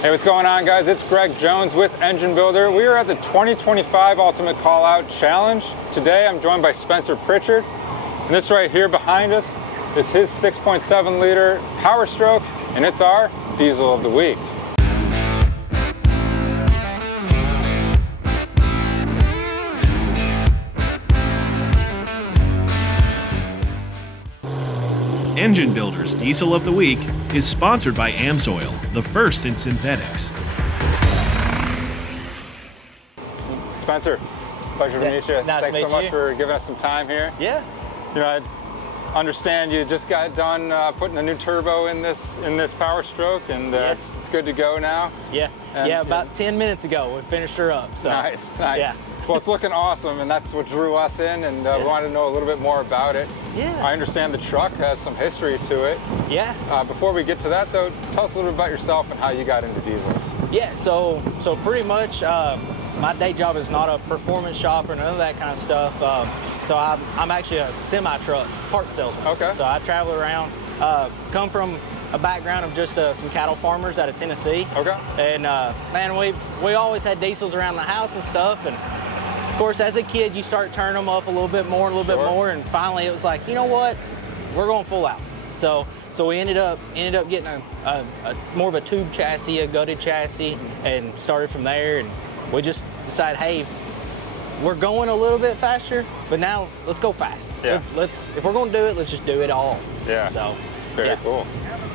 Hey, what's going on, guys? It's Greg Jones with Engine Builder. We are at the 2025 Ultimate Callout Challenge. Today I'm joined by Spencer Prichard, and this right here behind us is his 6.7 liter Powerstroke, and it's our Diesel of the Week. Engine Builder's Diesel of the Week is sponsored by AMSOIL, the first in synthetics. Spencer, pleasure to meet you. Nice to meet Thanks so much you. for giving us some time here. Yeah. You know, I understand you just got done putting a new turbo in this Powerstroke, and it's good to go now. Yeah. And, about 10 minutes ago we finished her up. So nice. Yeah. Well, it's looking awesome, and that's what drew us in, and we wanted to know a little bit more about it. Yeah. I understand the truck has some history to it. Yeah. Before we get to that, though, tell us a little bit about yourself and how you got into diesels. Yeah. So pretty much my day job is not a performance shop or none of that kind of stuff. So I'm actually a semi-truck part salesman. Okay. So I travel around. Come from a background of just some cattle farmers out of Tennessee. Okay. And man, we always had diesels around the house and stuff, and of course, as a kid, you start turning them up a little bit more, and finally it was like, you know what, we're going full out. So we ended up getting a more of a tube chassis, a gutted chassis, and started from there. And we just decided, hey, we're going a little bit faster, but now let's go fast. Yeah. If we're going to do it, let's just do it all. Yeah. So very cool.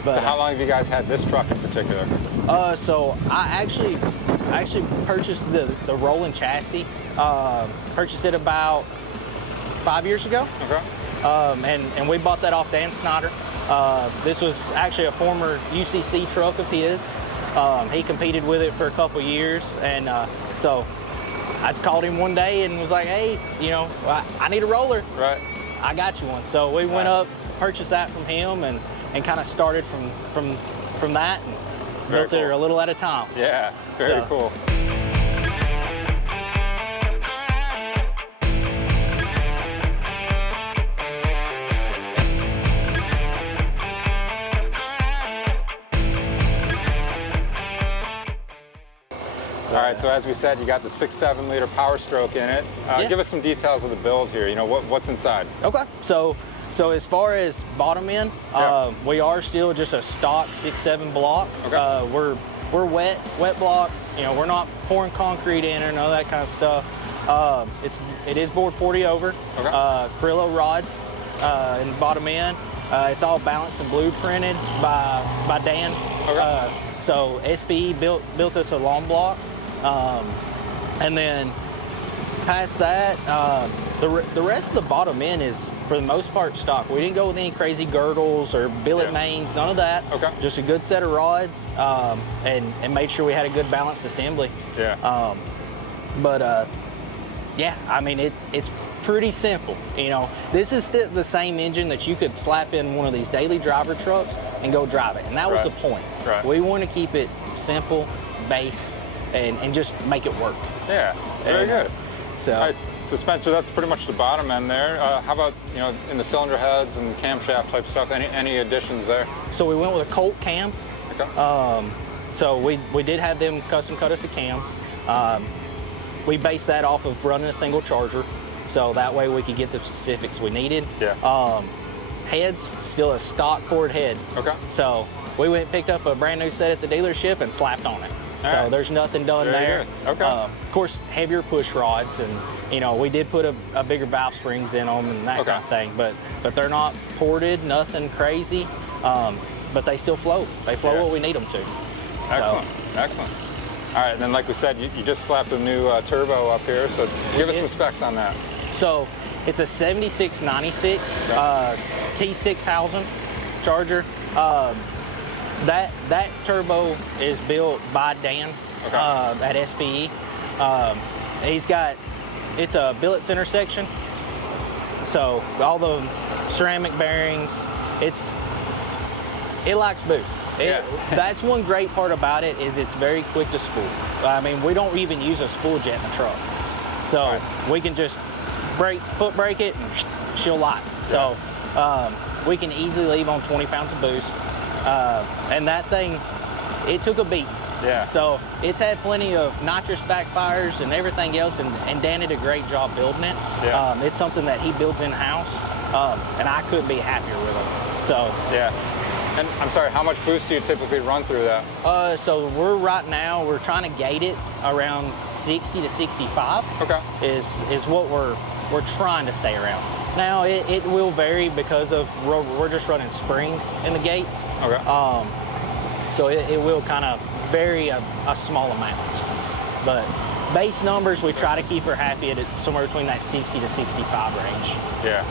But, so how long have you guys had this truck in particular? So I actually purchased the rolling chassis. Purchased it about 5 years ago. Okay. And we bought that off Dan Snyder. This was actually a former UCC truck of his. He competed with it for a couple years, and so I called him one day and was like, hey, you know, I need a roller. Right. I got you one. So we went up, purchased that from him, and kind of started from that and built it a little at a time. Yeah, very cool. All right, so as we said, you got the 6.7 liter Powerstroke in it. Give us some details of the build here. You know, what's inside? Okay, so as far as bottom end, we are still just a stock 6.7 block. Okay. We're wet block. You know, we're not pouring concrete in or none of that kind of stuff. It is bored 40 over. Okay. Crillo rods in the bottom end. It's all balanced and blueprinted by Dan. Okay. So SPE built us a long block. And then past that, the rest of the bottom end is, for the most part, stock. We didn't go with any crazy girdles or billet mains, none of that. Okay. Just a good set of rods, and made sure we had a good balanced assembly. Yeah. Yeah, I mean, it's pretty simple. You know, this is still the same engine that you could slap in one of these daily driver trucks and go drive it, and that was the point. Right. We want to keep it simple, base, and just make it work. Yeah, very good. So, all right, so Spencer, that's pretty much the bottom end there. How about, you know, in the cylinder heads and camshaft type stuff? Any additions there? So we went with a Colt cam. Okay. So we did have them custom cut us a cam. We based that off of running a single charger, so that way we could get the specifics we needed. Yeah. Heads, still a stock Ford head. Okay. So we went and picked up a brand new set at the dealership and slapped on it. All so right. there's nothing done Very there. good. Okay. Of course, heavier push rods, and you know, we did put a bigger valve springs in them and that kind of thing. But they're not ported, nothing crazy. But they still float. They float what we need them to. Excellent. Excellent. All right, and then like we said, you just slapped a new turbo up here, so give us some specs on that. So it's a 7696 T6 housing charger. That turbo is built by Dan at SPE. It's a billet center section, so all the ceramic bearings, it likes boost. That's one great part about it, is it's very quick to spool. I mean, we don't even use a spool jet in the truck. So we can just foot brake it and she'll light. So we can easily leave on 20 pounds of boost. And that thing, it took a beat. Yeah. So it's had plenty of nitrous backfires and everything else, and Dan did a great job building it. Yeah. It's something that he builds in-house, and I couldn't be happier with it. So yeah. And I'm sorry, how much boost do you typically run through that? So we're trying to gate it around 60 to 65. Okay. Is what we're trying to stay around. Now it will vary because of we're just running springs in the gates. Okay. So it will kind of vary a small amount, but base numbers we try to keep her happy at somewhere between that 60 to 65 range. Yeah.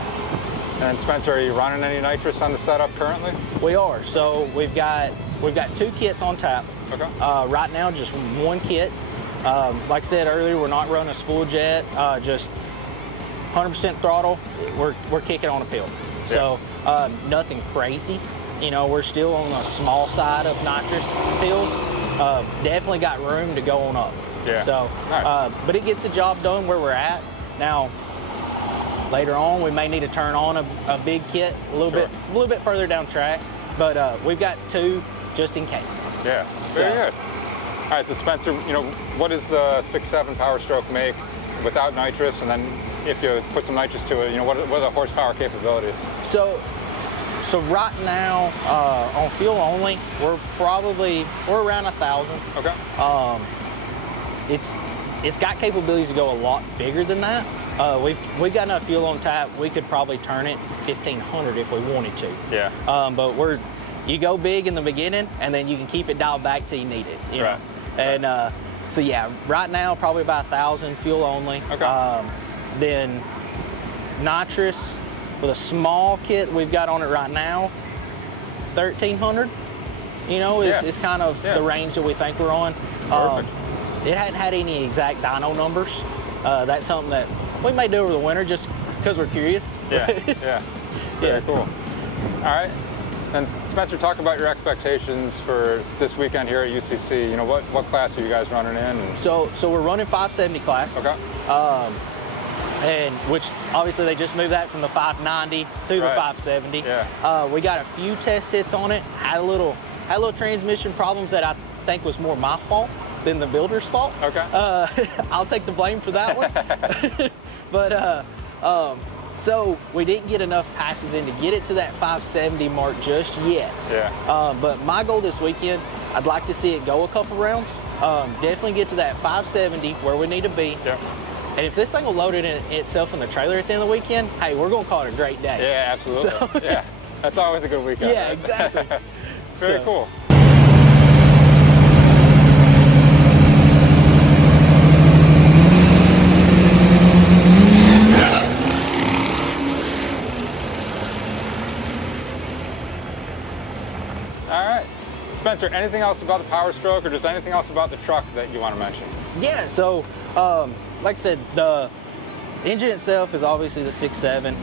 And Spencer, are you running any nitrous on the setup currently? We are. So we've got 2 kits on tap. Okay. Right now, just 1 kit. Like I said earlier, we're not running a spool jet. Just 100% throttle. We're kicking on a pill. Yeah. So nothing crazy. You know, we're still on the small side of nitrous pills. Definitely got room to go on up. Yeah. So, nice. but it gets the job done where we're at. Now, later on, we may need to turn on a big kit a little bit further down track. But we've got 2 just in case. Yeah. Very good. All right, so Spencer, you know, what does the 6.7 Powerstroke make without nitrous, and then if you put some nitrous to it, you know, what are the horsepower capabilities? So right now, on fuel only, we're around 1,000. Okay. It's got capabilities to go a lot bigger than that. We've got enough fuel on tap. We could probably turn it 1,500 if we wanted to. Yeah. But you go big in the beginning, and then you can keep it dialed back till you need it. You know? And so yeah, right now probably about 1,000 fuel only. Okay. Then nitrous with a small kit we've got on it right now, 1,300. You know, is kind of the range that we think we're on. Perfect. It hadn't had any exact dyno numbers. That's something that we may do over the winter just because we're curious. Yeah. Yeah. Very cool. All right. And Spencer, talk about your expectations for this weekend here at UCC. You know, what class are you guys running in? And... So we're running 570 class. Okay. And which obviously they just moved that from the 590 to the 570. Yeah. We got a few test hits on it. Had a little transmission problems that I think was more my fault than the builder's fault. Okay. I'll take the blame for that one. But so we didn't get enough passes in to get it to that 570 mark just yet. Yeah. But my goal this weekend, I'd like to see it go a couple rounds. Definitely get to that 570 where we need to be. Yeah. And if this thing will load it in itself in the trailer at the end of the weekend, hey, we're gonna call it a great day. Yeah, absolutely. So, yeah, that's always a good weekend. Yeah, right? exactly. Very cool. All right. Spencer, anything else about the Powerstroke or just anything else about the truck that you want to mention? Yeah, so like I said, the engine itself is obviously the 6.7.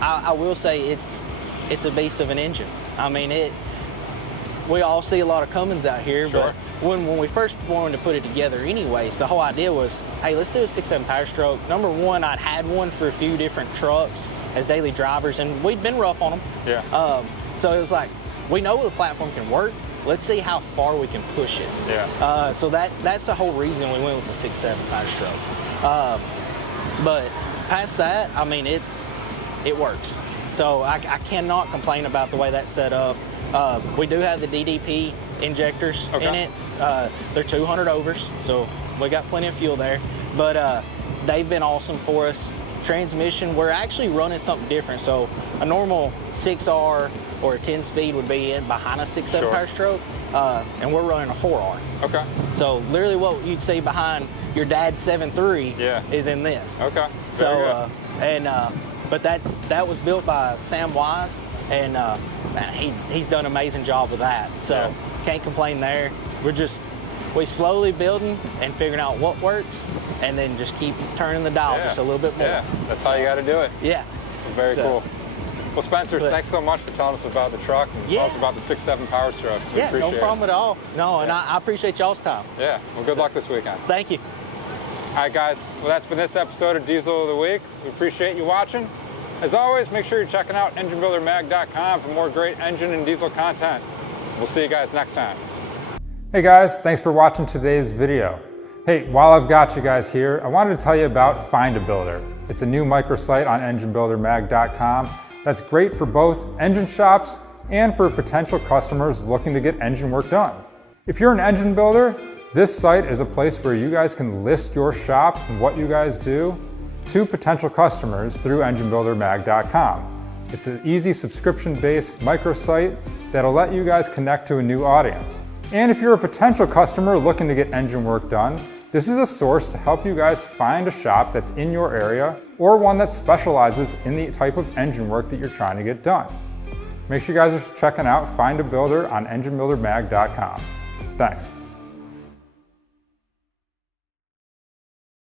I will say it's a beast of an engine. I mean, we all see a lot of Cummins out here, Sure. but when we first wanted to put it together anyways, the whole idea was, hey, let's do a 6.7 Powerstroke. Number one, I'd had one for a few different trucks as daily drivers, and we'd been rough on them. Yeah. So it was like, we know the platform can work. Let's see how far we can push it. Yeah. So that's the whole reason we went with the 6.7 Powerstroke. But past that, I mean, it works. So I cannot complain about the way that's set up. We do have the DDP injectors in it. They're 200 overs, so we got plenty of fuel there. But they've been awesome for us. Transmission, we're actually running something different. So a normal 6R or a 10-speed would be in behind a 6.7 Powerstroke, and we're running a 4R. Okay. So literally what you'd see behind your dad's 7.3 is in this. Okay. So but that was built by Sam Wise, and man, he's done an amazing job with that. So can't complain there. We're slowly building and figuring out what works, and then just keep turning the dial just a little bit more. Yeah, that's how you got to do it. Yeah. Very cool. Well, Spencer, thanks so much for telling us about the truck and tell us about the 6.7 Powerstroke. We appreciate no problem at all. No, and I appreciate y'all's time. Yeah, well, good luck this weekend. Thank you. All right, guys. Well, that's been this episode of Diesel of the Week. We appreciate you watching. As always, make sure you're checking out EngineBuilderMag.com for more great engine and diesel content. We'll see you guys next time. Hey guys, thanks for watching today's video. Hey, while I've got you guys here, I wanted to tell you about Find a Builder. It's a new microsite on enginebuildermag.com that's great for both engine shops and for potential customers looking to get engine work done. If you're an engine builder, this site is a place where you guys can list your shop and what you guys do to potential customers through enginebuildermag.com. It's an easy subscription-based microsite that'll let you guys connect to a new audience. And if you're a potential customer looking to get engine work done, this is a source to help you guys find a shop that's in your area or one that specializes in the type of engine work that you're trying to get done. Make sure you guys are checking out Find a Builder on enginebuildermag.com. Thanks.